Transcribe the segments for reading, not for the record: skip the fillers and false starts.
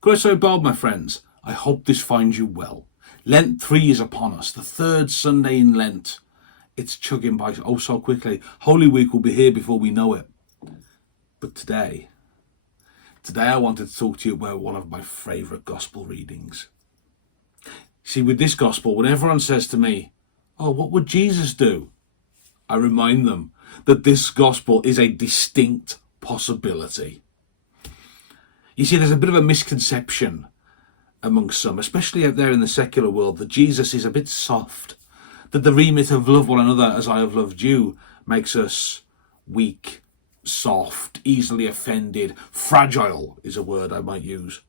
Grace so bold, my friends. I hope this finds you well. Lent 3 is upon us, the third Sunday in Lent. It's chugging by oh so quickly. Holy Week will be here before we know it. But today I wanted to talk to you about one of my favourite gospel readings. See, with this gospel, when everyone says to me, "Oh, what would Jesus do?" I remind them that this gospel is a distinct possibility. You see, there's a bit of a misconception amongst some, especially out there in the secular world, that Jesus is a bit soft, that the remit of love one another as I have loved you makes us weak, soft, easily offended, fragile is a word I might use.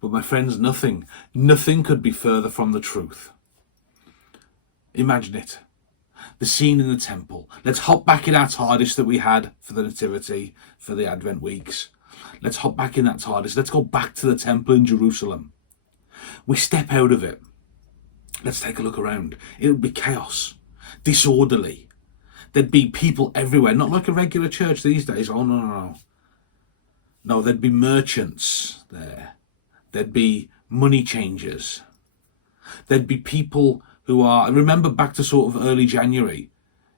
But my friends, nothing could be further from the truth. Imagine it. The scene in the temple. Let's hop back in our TARDIS that we had for the Nativity, for the Advent weeks. Let's hop back in that TARDIS. Let's go back to the temple in Jerusalem. We step out of it. Let's take a look around. It would be chaos, disorderly. There'd be people everywhere, not like a regular church these days. Oh, no. No, there'd be merchants there. There'd be money changers. There'd be people who are... I remember back to sort of early January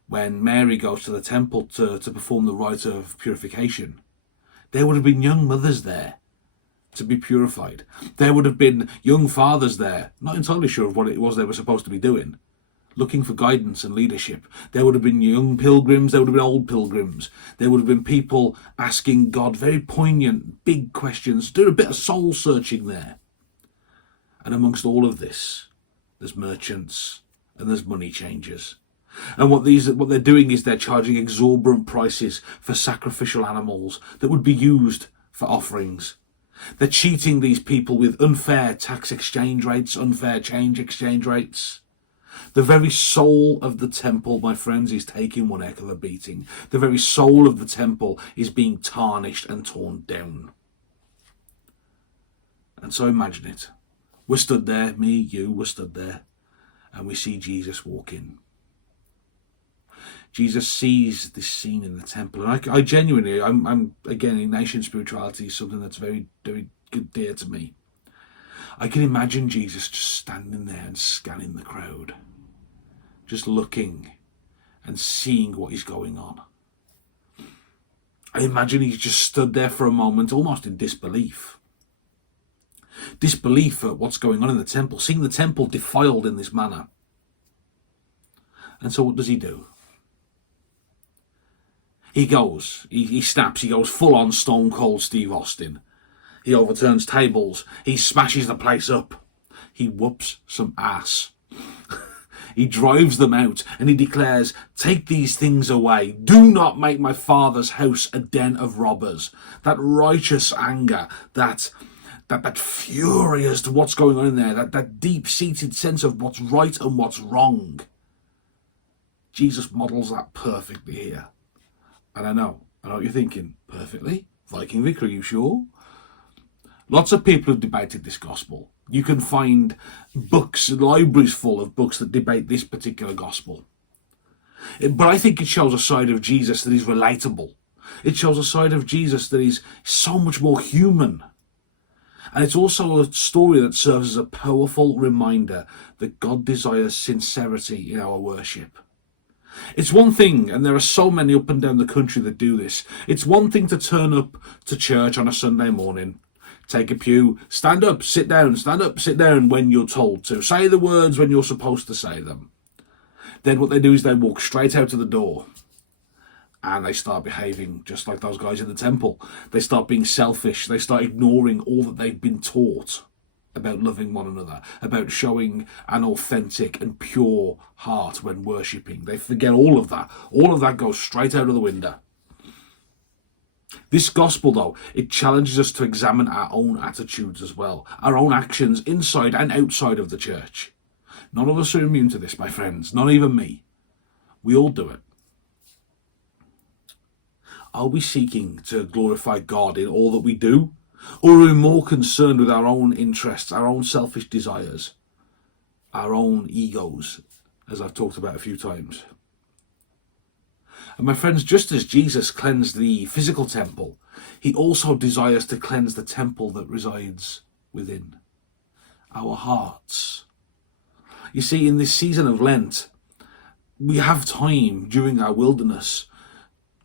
when Mary goes to the temple to perform the rite of purification. There would have been young mothers there to be purified. There would have been young fathers there, not entirely sure of what it was they were supposed to be doing, looking for guidance and leadership. There would have been young pilgrims, there would have been old pilgrims. There would have been people asking God very poignant, big questions, doing a bit of soul searching there. And amongst all of this, there's merchants and there's money changers. And what they're doing is they're charging exorbitant prices for sacrificial animals that would be used for offerings. They're cheating these people with unfair tax exchange rates, unfair change exchange rates. The very soul of the temple, my friends, is taking one heck of a beating. The very soul of the temple is being tarnished and torn down. And so imagine it. We're stood there, me, you, we're stood there, and we see Jesus walk in. Jesus sees this scene in the temple, and I genuinely, I'm again, Ignatian spirituality is something that's very, very good, dear to me. I can imagine Jesus just standing there and scanning the crowd, just looking and seeing what is going on. I imagine he's just stood there for a moment, almost in disbelief. Disbelief at what's going on in the temple, seeing the temple defiled in this manner. And so what does he do? He goes, he snaps, he goes full on Stone Cold Steve Austin. He overturns tables, he smashes the place up. He whoops some ass. He drives them out and he declares, "Take these things away. Do not make my Father's house a den of robbers." That righteous anger, that fury as to what's going on in there, that deep-seated sense of what's right and what's wrong. Jesus models that perfectly here. And I know what you're thinking. Perfectly? Viking Vicar, are you sure? Lots of people have debated this gospel. You can find books, libraries full of books that debate this particular gospel. But I think it shows a side of Jesus that is relatable. It shows a side of Jesus that is so much more human. And it's also a story that serves as a powerful reminder that God desires sincerity in our worship. It's one thing, and there are so many up and down the country that do this, it's one thing to turn up to church on a Sunday morning, take a pew, stand up, sit down when you're told to, say the words when you're supposed to say them. Then what they do is they walk straight out to the door and they start behaving just like those guys in the temple. They start being selfish, they start ignoring all that they've been taught about loving one another, about showing an authentic and pure heart when worshipping. They forget all of that. All of that goes straight out of the window. This gospel, though, it challenges us to examine our own attitudes as well, our own actions inside and outside of the church. None of us are immune to this, my friends, not even me. We all do it. Are we seeking to glorify God in all that we do? Or are we more concerned with our own interests, our own selfish desires, our own egos, as I've talked about a few times? And my friends, just as Jesus cleansed the physical temple he also desires to cleanse the temple that resides within our hearts. You see, in this season of Lent, we have time during our wilderness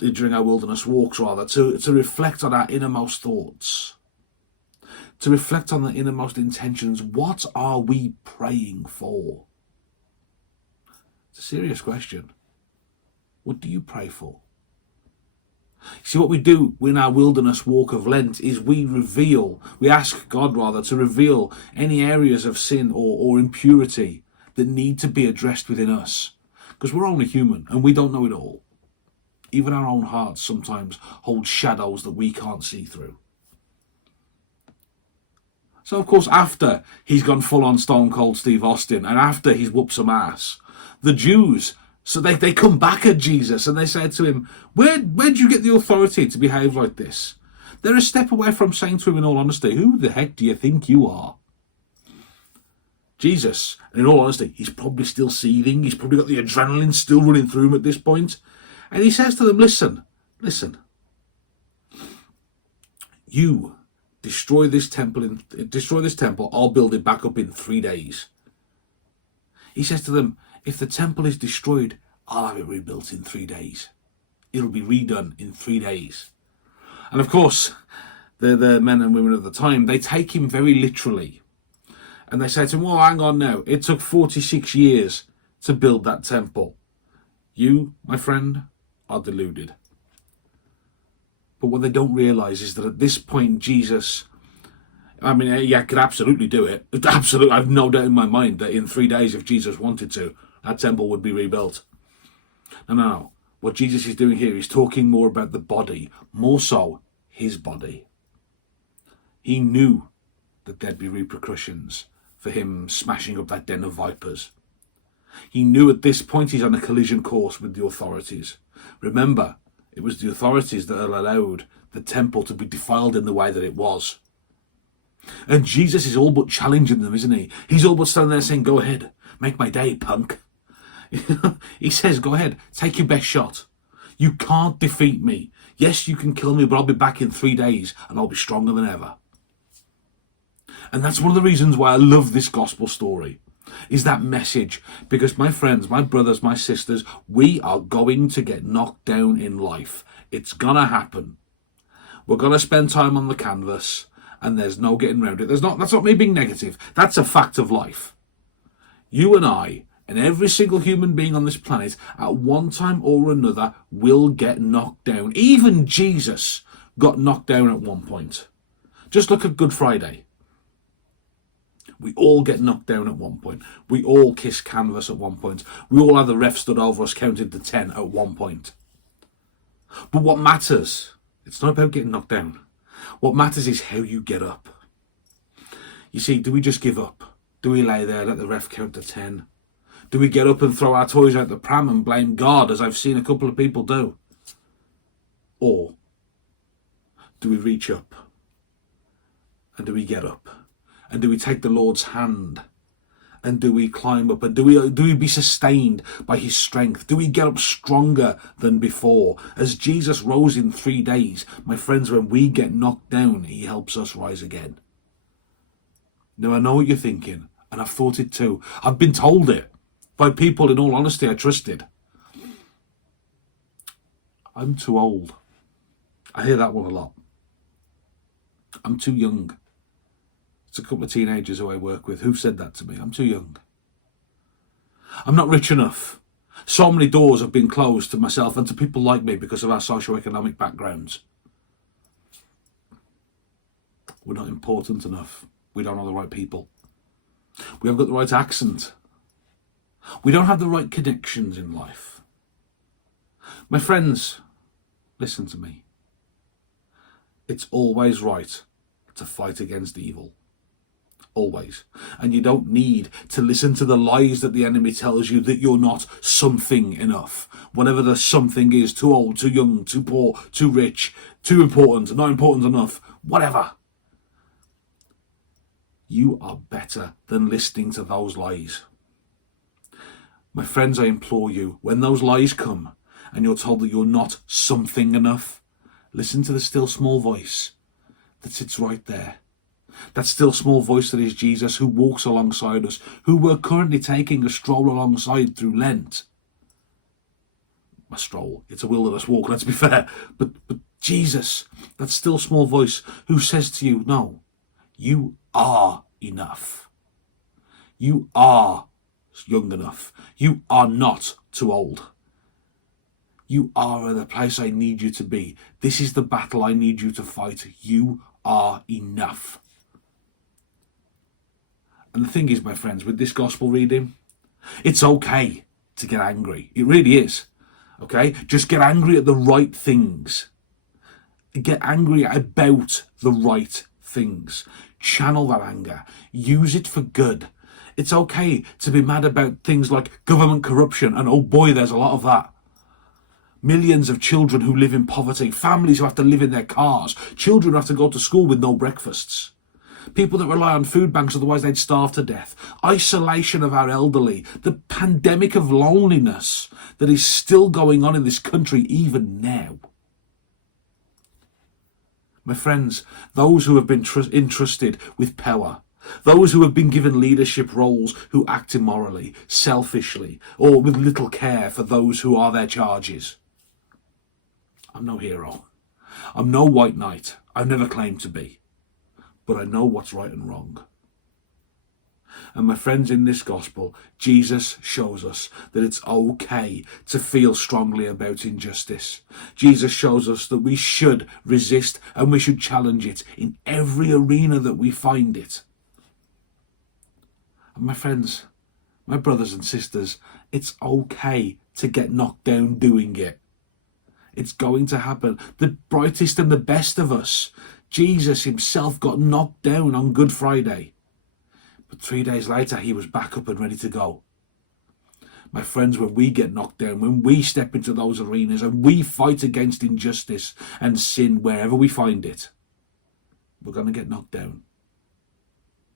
walks rather, to reflect on our innermost thoughts, to reflect on the innermost intentions. What are we praying for? It's a serious question. What do you pray for? See, what we do in our wilderness walk of Lent is we ask God rather to reveal any areas of sin or impurity that need to be addressed within us. Because we're only human and we don't know it all. Even our own hearts sometimes hold shadows that we can't see through. So, of course, after he's gone full on Stone Cold Steve Austin and after he's whooped some ass, the Jews, so they come back at Jesus and they say to him, where'd you get the authority to behave like this? They're a step away from saying to him, in all honesty, who the heck do you think you are? Jesus, in all honesty, he's probably still seething. He's probably got the adrenaline still running through him at this point. And he says to them, listen, you destroy this temple, I'll build it back up in 3 days. He says to them, if the temple is destroyed, I'll have it rebuilt in 3 days. It'll be redone in 3 days. And of course, the men and women of the time, they take him very literally. And they say to him, well, hang on now, it took 46 years to build that temple. You, my friend, are deluded. But what they don't realise is that at this point, Jesus, could absolutely do it. Absolutely, I've no doubt in my mind that in 3 days, if Jesus wanted to, that temple would be rebuilt. No. What Jesus is doing here is talking more about the body, more so his body. He knew that there'd be repercussions for him smashing up that den of vipers. He knew at this point he's on a collision course with the authorities. Remember, it was the authorities that allowed the temple to be defiled in the way that it was. And Jesus is all but challenging them, isn't he? He's all but standing there saying, go ahead, make my day, punk. He says, go ahead, take your best shot. You can't defeat me. Yes, you can kill me, but I'll be back in 3 days and I'll be stronger than ever. And that's one of the reasons why I love this gospel story, is that message. Because my friends, my brothers, my sisters, we are going to get knocked down in life. It's gonna happen. We're gonna spend time on the canvas and there's no getting around it. That's not me being negative. That's a fact of life. You and I and every single human being on this planet at one time or another will get knocked down. Even Jesus got knocked down at one point. Just look at Good Friday. We all get knocked down at one point. We all kiss canvas at one point. We all have the ref stood over us counting to 10 at one point. But what matters, it's not about getting knocked down. What matters is how you get up. You see, do we just give up? Do we lay there, let the ref count to 10? Do we get up and throw our toys out the pram and blame God, as I've seen a couple of people do? Or do we reach up? And do we get up? And do we take the Lord's hand? And do we climb up? And do we be sustained by his strength? Do we get up stronger than before? As Jesus rose in 3 days, my friends, when we get knocked down, he helps us rise again. Now, I know what you're thinking, and I've thought it too. I've been told it by people, in all honesty, I trusted. I'm too old. I hear that one a lot. I'm too young. It's a couple of teenagers who I work with who've said that to me. I'm too young. I'm not rich enough. So many doors have been closed to myself and to people like me because of our socio-economic backgrounds. We're not important enough. We don't know the right people. We haven't got the right accent. We don't have the right connections in life. My friends, listen to me. It's always right to fight against evil. Always. And you don't need to listen to the lies that the enemy tells you that you're not something enough. Whatever the something is, too old, too young, too poor, too rich, too important, not important enough, whatever. You are better than listening to those lies. My friends, I implore you, when those lies come and you're told that you're not something enough, Listen to the still small voice that sits right there. That still small voice that is Jesus, who walks alongside us, who we're currently taking a stroll alongside through Lent. A stroll, it's a wilderness walk, let's be fair. But Jesus, that still small voice who says to you, no, you are enough. You are young enough. You are not too old. You are at the place I need you to be. This is the battle I need you to fight. You are enough. And the thing is, my friends, with this gospel reading, it's okay to get angry. It really is. Okay? Just get angry at the right things. Get angry about the right things. Channel that anger. Use it for good. It's okay to be mad about things like government corruption, and oh boy, there's a lot of that. Millions of children who live in poverty, families who have to live in their cars, children who have to go to school with no breakfasts. People that rely on food banks, otherwise they'd starve to death. Isolation of our elderly. The pandemic of loneliness that is still going on in this country even now. My friends, those who have been entrusted with power, those who have been given leadership roles who act immorally, selfishly, or with little care for those who are their charges. I'm no hero. I'm no white knight. I've never claimed to be. But I know what's right and wrong. And my friends, in this gospel, Jesus shows us that it's okay to feel strongly about injustice. Jesus shows us that we should resist and we should challenge it in every arena that we find it. And my friends, my brothers and sisters, it's okay to get knocked down doing it. It's going to happen. The brightest and the best of us, Jesus himself, got knocked down on Good Friday. But 3 days later, he was back up and ready to go. My friends, when we get knocked down, when we step into those arenas and we fight against injustice and sin wherever we find it, we're going to get knocked down.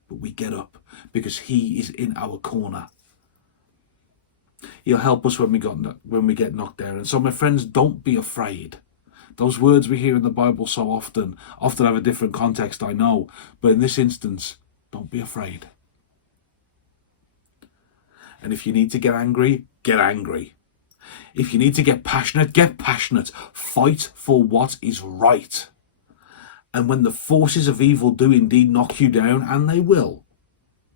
But we get up because he is in our corner. He'll help us when we get knocked down. And so, my friends, don't be afraid. Those words we hear in the Bible so often have a different context, I know. But in this instance, don't be afraid. And if you need to get angry, get angry. If you need to get passionate, get passionate. Fight for what is right. And when the forces of evil do indeed knock you down, and they will,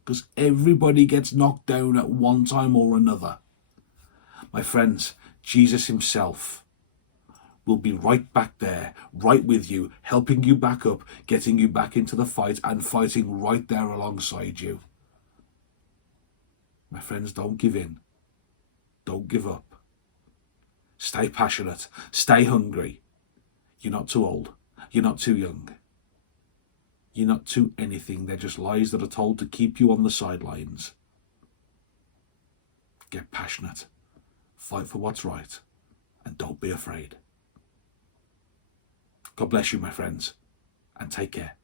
because everybody gets knocked down at one time or another, my friends, Jesus himself will be right back there, right with you, helping you back up, getting you back into the fight, and fighting right there alongside you. My friends, don't give in. Don't give up. Stay passionate. Stay hungry. You're not too old. You're not too young. You're not too anything. They're just lies that are told to keep you on the sidelines. Get passionate. Fight for what's right. And don't be afraid. God bless you, my friends, and take care.